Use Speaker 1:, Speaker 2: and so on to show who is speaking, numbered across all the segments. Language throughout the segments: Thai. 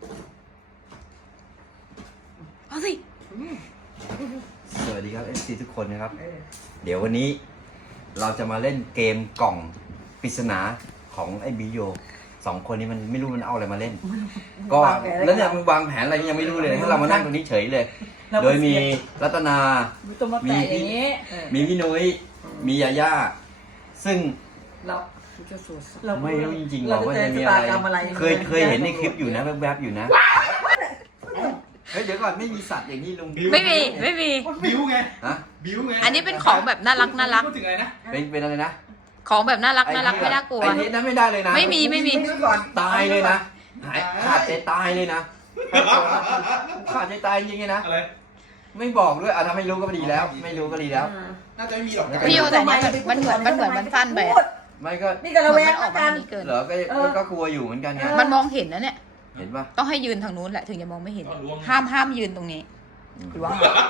Speaker 1: เอาสิ
Speaker 2: สวัสดีครับ FC ทุกคนนะครับเดี๋ยววันนี้เราจะมาเล่นเกมกล่องปริศนาของไอ้บิโย2 คนนี้มันไม่รู้มันเอาอะไรมาเล่นก็แล้วเนี่ยมันวางแผนอะไรยังไม่รู้เลยให้เรามานั่งตรงนี้เฉยเลยโดยมีรัตนามีพี่นุ้ยมียาย่าซึ่งเราไม่รู้จริงๆว่าจะมีอะไรเคยเห็นในคลิปอยู่นะแวบๆอยู่นะเฮ้ยเดี๋ยวก่อนไม่มีสัตว์อย่างนี้ลุง
Speaker 1: ไม่มี
Speaker 3: บิ้วไง
Speaker 2: ฮะ
Speaker 3: บิ้วไง
Speaker 1: อันนี้เป็นของแบบน่ารัก
Speaker 3: พูดถึงอะไรนะ
Speaker 2: เป็นอะไรนะ
Speaker 1: ของแบบน่ารักไม่น่ากลัว
Speaker 2: ไอ้นี้นั้นไม่ได้เลยนะ
Speaker 1: ไม่มี
Speaker 2: ตายเลยนะขาดใจตายเลยนะขาดใจตายจริงๆนะ
Speaker 3: อะไร
Speaker 2: ไม่บอกด้วยถ้าไม่รู้ก็ดีแล้วไม่รู้ก็ดีแล้ว
Speaker 3: น่าจะไม่มีหรอก
Speaker 1: พี่โยแต่เนี้ยมันเหมือนมันสั้นไป
Speaker 2: ไม่ก็
Speaker 4: นี่ก็ระแวงกัน
Speaker 2: เหรอก็กลัวอยู่เหมือนกันไง
Speaker 1: มันมองเห็นนะเนี่ย
Speaker 2: เห็นปะ
Speaker 1: ต้องให้ยืนทางนู้นแหละถึงจะมองไม่เห็นห้ามยืนตรงนี้ล้วง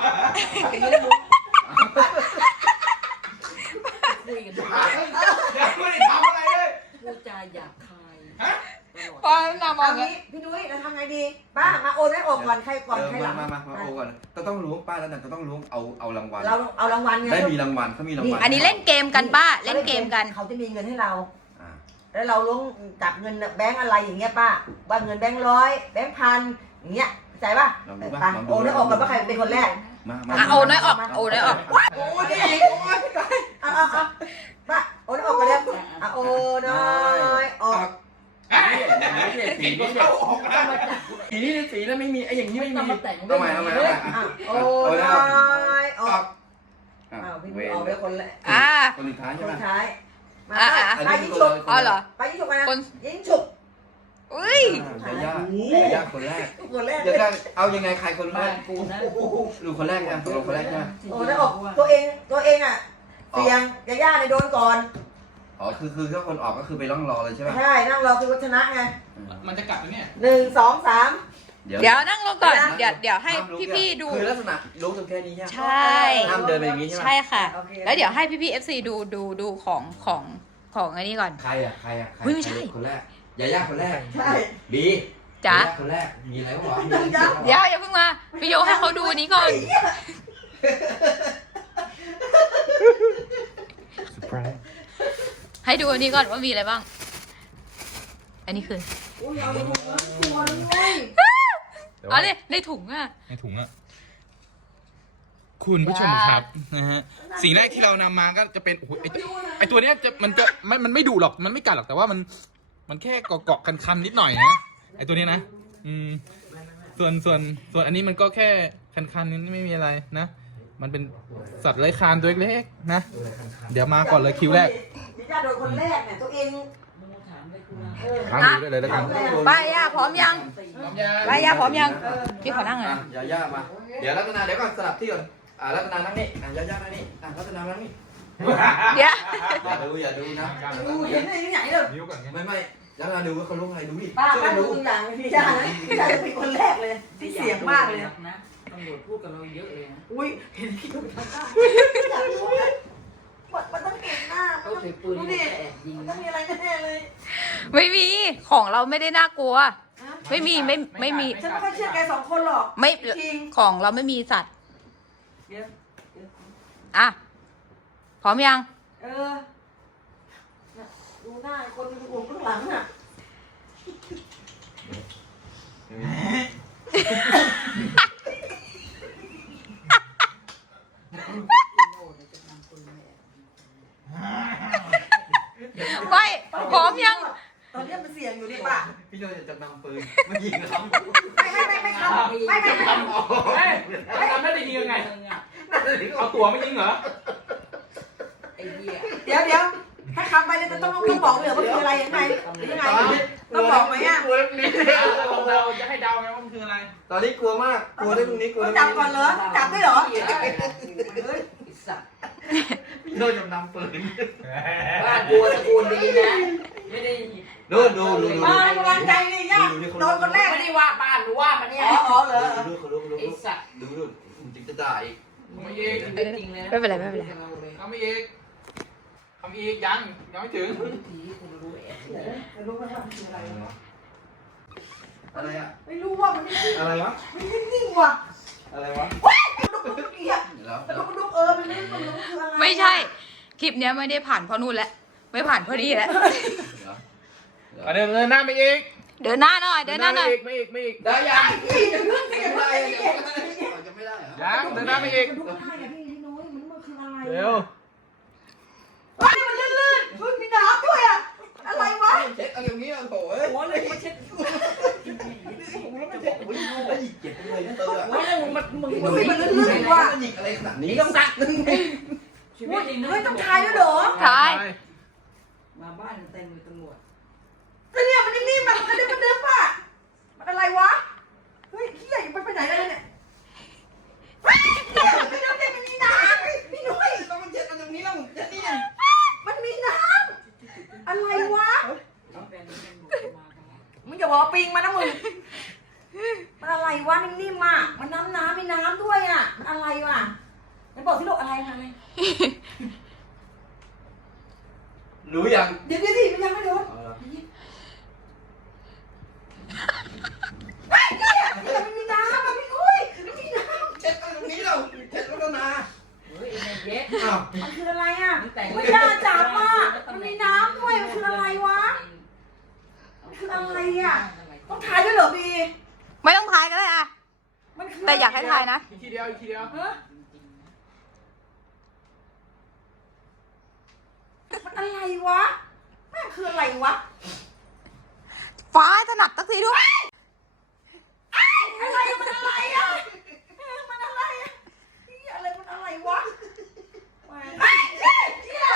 Speaker 3: ยังไม่ได้ทำอะไรเลย
Speaker 4: พูดจาหยาบคาย
Speaker 1: พอหน้ามองงี้
Speaker 4: พี่นุ้ยเราทำไงดีป้ามาโอนให้ออกก่อนใครก่อนใครหลัง
Speaker 2: มาโอนก่อนต้องล้วงป้าแล้วนะต้องล้วงเอารางวัล
Speaker 4: เราเอารางวัลไง
Speaker 2: ได้มีรางวัลเขามีรางวัล
Speaker 1: อันนี้เล่นเกมกันป้าเล่นเกมกัน
Speaker 4: เขาจะมีเงินให้เราแล้วเราล้วงจับเงินแบงก์อะไรอย่างเงี้ยป้าว่าเงินแบงก์100แบงก์1,000อย่างเงี้ยเข้าใจป่ะโอนให้ออกก่อนว่าใครเป็นคนแรก
Speaker 1: โอนให้ออกโอนให้ออก
Speaker 4: โอ้ยเอาป้าโอนให้ออกกันแล้วโอนให้ออก
Speaker 2: สีแล้วไม่มีไอ้อย่างนี้ไม่มีทำไม
Speaker 4: โอ้ยออกพี่นุ้ยออกแล้วคนแรก
Speaker 2: คนสุดท้ายใช่ไหม
Speaker 4: คนท้ายไปยิงฉุก
Speaker 1: เหรอ
Speaker 4: ไปยิงฉุกนะยิงฉุก
Speaker 1: อุ้ย
Speaker 2: ยากคนแรกจะเอายังไงใครคนแรก
Speaker 4: กูนะ
Speaker 2: ดูคนแรกนะตัวคนแรกนะ
Speaker 4: โอ้แล้วออกตัวเองอ่ะเสียงย่าในโดนก่อน
Speaker 2: คือถ้าคนออกก็คือไปนั่งรอเลยใช่ไหม
Speaker 4: ใช่นั่งรอคือวัชนะไง
Speaker 3: มันจะกลับเนี่ย
Speaker 4: 1 2 3
Speaker 1: เดี๋ยวนั่งลงก่อนเดี๋ยวให้พี่ๆดู
Speaker 2: คือลักษณะรู้ตรงแค่นี้
Speaker 1: ใช่
Speaker 2: ห้ามเดินไปอย่างนี้ใช่ไหม
Speaker 1: ใช่ค่ะแล้วเดี๋ยวให้พี่ๆ FC ดูของอันนี้ก่อน
Speaker 2: ใคร
Speaker 1: ไม่ใช่
Speaker 2: คนแรกยาย่าคนแรก
Speaker 4: ใช่
Speaker 2: บี
Speaker 1: จ๋า
Speaker 2: คนแรกมีอะไรวะ
Speaker 1: เดี๋ยวอย่าเพิ่งมาพี่โยให้เขาดูนี้ก่อนให้ดูอันนี้ก่อนว่ามีอะไรบ้างอันนี้คืออ๋อเนี่ยในถุงอ่ะ
Speaker 3: ในถุงอ่ะคุณผู้ชมครับนะฮะสิ่งแรกที่เรานำมาก็จะเป็นโอ้โหไอตัวเนี้ยมันไม่ดุหรอกมันไม่กัดหรอกแต่ว่ามันแค่เกาะคันนิดหน่อยนะไอตัวนี้นะส่วนอันนี้มันก็แค่คันนี่ไม่มีอะไรนะมันเป็นสัตว์เลื้อยคลานตัวเล็กๆนะเดี๋ยวมาก่อนเลยคิวแรก
Speaker 4: ย่าโดนคนแรกเนี่ยตัวเอง
Speaker 3: ล้างมือได้เลยแล้วกัน
Speaker 1: ป้าย่าพร้อมยังป้าย่าพร้อมยังพี่ขอนั่งหน่อย
Speaker 2: ย่ามาเดี๋ยวรัตนาเดี๋ยวก่อนสลับที่ก่อนรัตนานั่งนี่ย่านั่งนี่รัตนานั่งนี่
Speaker 1: เดี๋ยว
Speaker 2: อย่าดูนะ
Speaker 4: ดูเห็นได้ยังไงเลย
Speaker 2: ไม่รัตนาดูว่าเขารู้อะไรดูดิ
Speaker 4: ป้าดูตัวอย่างพี่ย่านะพี่ย่าจะเป็นคนแรกเลยที่เสียงมากเลย
Speaker 5: นะตำรวจพูดกับเราเยอะเลยนะ
Speaker 4: อุ้ยเห็นพี่ดูทำได้อยากรู้เลยมันต้องเก่งหน้า
Speaker 5: เขาถือปืนแอบยิง
Speaker 4: ต้องมีอะไรแน่เลย
Speaker 1: ไม่มีของเราไม่ได้น่ากลัวไม่มีฉันไม่
Speaker 4: ค่อยเชื่อแก2 คนหรอก
Speaker 1: ไม่ของเราไม่มีสัตว์พร้อมยัง
Speaker 4: ดูหน้าคนดูผมข้างหลังน่ะ
Speaker 1: ไม่พร้อมยัง
Speaker 4: ตอนนี้มันเสียงอยู่ดิป่ะ
Speaker 2: พี่โยจะนำปืนมายิงเขา
Speaker 4: ไม่ทำ
Speaker 3: ได้ยิงยังไงเอาตัวไม่ยิงเหรอ
Speaker 4: ไอ้เหี้ยเดี๋ยวถ้าคำไปเลยต้องบอกเลยว่าคืออะไรยังไงต้องบอกไหม
Speaker 3: เราจะให้เดาไงว่ามันคืออะไร
Speaker 2: ตอนนี้กลัวมากกลัวได้ตรงนี้กลัว
Speaker 4: จับก่อนเหรอจับได้เหรอ
Speaker 2: พี่โยจะนำปืน
Speaker 5: บ้านบัวตระกูลดีนะไม่ได้
Speaker 2: ดู
Speaker 4: มากำลังใจนี่ย่าโดนคนแรก
Speaker 5: ไม่ได้ว่าบ้านหรือว่ามันเนี่ย
Speaker 4: เหรอ
Speaker 5: ไอ้สัตว์
Speaker 2: ดูจริงจะด่าอีก
Speaker 3: ไม่เอก
Speaker 5: จริงเลย
Speaker 1: ไม่เป็นไร
Speaker 3: เอาไม่เอกทำอีกยังไม่ถึง
Speaker 2: อะไรอะ
Speaker 4: ไม่รู้ว่ามันนิ่ง
Speaker 3: อะไรวะ
Speaker 4: มันนิ่งว่ะ
Speaker 3: อะไรวะ
Speaker 4: เฮ้ยดุกเอีย
Speaker 2: แล้ว
Speaker 4: แต่ดุกมันนิ่งมันคืออะไร
Speaker 1: ไม่ใช่ คลิปเนี้ยไม่ได้ผ่านเพราะนู่นแหละไม่ผ่านเพราะนี่แหละ
Speaker 3: อ่ะเดินหน้าไปอีก
Speaker 1: เดินหน้าหน่อยเดินหน้าหน่อย
Speaker 3: ไม่อีก
Speaker 2: ได้ยัง
Speaker 4: พี่จะเรื่องเสียงอะไรเนี่ย
Speaker 2: จะไม่ได้เหรอ
Speaker 3: ยังเดินหน้าไปอีก
Speaker 4: มันดุกได้อะพี่น้อยมันคืออะไร
Speaker 3: เร็ว
Speaker 4: เฮ้ยมันลื่นๆมันมีน้ำด้วยอะอะไรวะ
Speaker 2: เช็ดเอาอย่างนี้เอาโถ่เอ้ย
Speaker 5: หัวเลยมาเช็ด
Speaker 2: เจ็บเลยนะเตอร์
Speaker 5: หัวเลยมึงมึง
Speaker 4: อุ้ยมันลื่นๆว่ะ
Speaker 2: หยิกอะไรขนาดนี้
Speaker 5: นี่ต้องซักนึงชีวิตจริงนะ
Speaker 4: เฮ้ยต้องทายด้วยเหรอ
Speaker 1: ท้าย
Speaker 5: มาบ้านเต็มเลยตำรวจ
Speaker 4: แล้วเนี่ยมันนิ่มๆมันกระดึ๊บอ่ะมันอะไรวะเฮ้ยเฮียมันไปไหนแล้วเนี่ยเฮ้ยมันน้ำเนี่ยมันมีน้ำพี่นุ้ย
Speaker 2: ต้องมันเช็ดเอาตรงนี้แล้วเช็ดนี่
Speaker 4: มันมีน้ำอะไรวะมึงอย่าบอกว่าปิงมานะมึงมันอะไรวะนิ่มๆอ่ะมันน้ำมีน้ำด้วยอ่ะมันอะไรวะไหนบอกสิลูกอะไร
Speaker 2: รู้ยัง
Speaker 4: เดี๋ยวดิมันยังไม่โดนไอ้เนี่ยมันมีน้ำมันพี่นุ้ยมันมีน้ำ
Speaker 2: เช็ดเอาตรงนี้เราเช็ดแล้วนะ
Speaker 5: เฮ้ยไอ้เย็ด
Speaker 2: อ้าว
Speaker 4: มันคืออะไรอ่ะไม่กล้าจับอ่ะมันมีน้ำด้วยมันคืออะไรวะมันคืออะไรอ่ะต้องทายด้วยเหรอบี
Speaker 1: ไม่ต้องทายก็ได้อะ
Speaker 4: มันคือ
Speaker 1: แต่อยากให้ทายนะ
Speaker 3: อีกทีเดียว
Speaker 4: ฮะมันอะไรวะแม่งคืออะไรวะ
Speaker 1: ฟ้าถนัดสักทีด้วย
Speaker 4: อะไรมันอะไรอ่ะมันอะไรอ่ะนี่อะไรมันอะไรวะไอ้เนี่ย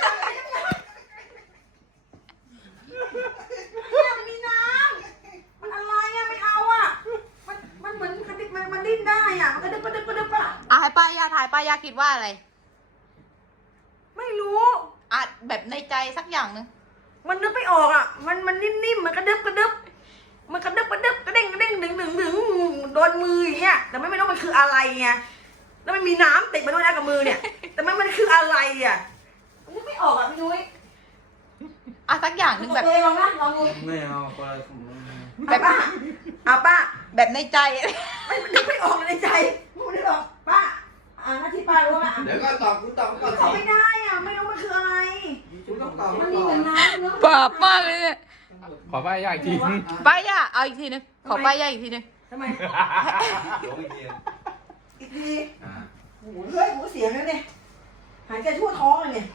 Speaker 4: มันมีน้ำมันอะไรอ่ะไม่เอาอ่ะมันเหมือนกระดิกมันดิ้นได้อ่ะมันกระดึบอ่ะ
Speaker 1: อ่ะให้ป้ายาถ่ายป้ายาคิดว่าอะไร
Speaker 4: ไม่รู้
Speaker 1: อ่ะแบบในใจสักอย่างหนึ่ง
Speaker 4: มันนึกไม่ออกอ่ะมันนิ่มๆมันกระดึบมันกระดึบกระเด้งดึงโดนมืออย่างเงี้ยแต่ไม่รู้มันคืออะไรไงแล้วมันมีน้ำติดมาด้วยนะกับมือเนี่ย แต่มันคืออะไรอ่ะมันนึกไม่ออกอ่ะพี่นุ้ย
Speaker 1: อ่ะสักอย่างหนึ่งแบบ
Speaker 4: ลองนะลองดู
Speaker 2: ไม่เอาไป
Speaker 4: แบบป้า
Speaker 1: แบบในใจ
Speaker 4: ไม่นึกไม่ออกในใจมึงนึกออกป้าหน้าที่ป้ารู้ป่ะ
Speaker 2: เดี๋ยวก็ตอบกูตอบก่อน
Speaker 4: ตอบไม่ได้อ่ะไม่รู้มันคืออะไร
Speaker 2: กูต้องตอบ
Speaker 4: มันมีเหมือนน้ำเนาะ
Speaker 1: บาปมากเลยเนี่ย
Speaker 3: ขอป้ายยาอีกที
Speaker 1: ป้ายาเอาอีกทีหนึงขอป้ายาอีกทีหนึง
Speaker 4: ทำไม
Speaker 2: เดี๋ยวอีกที
Speaker 4: อีกทีหูเฮ้ยหูเสียงแล้วเนี่ยหายใจทั่วท้องเลยเนี่ย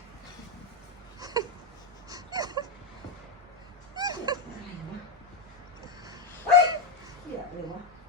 Speaker 4: เฮ้ยเหี้ยอะไรวะ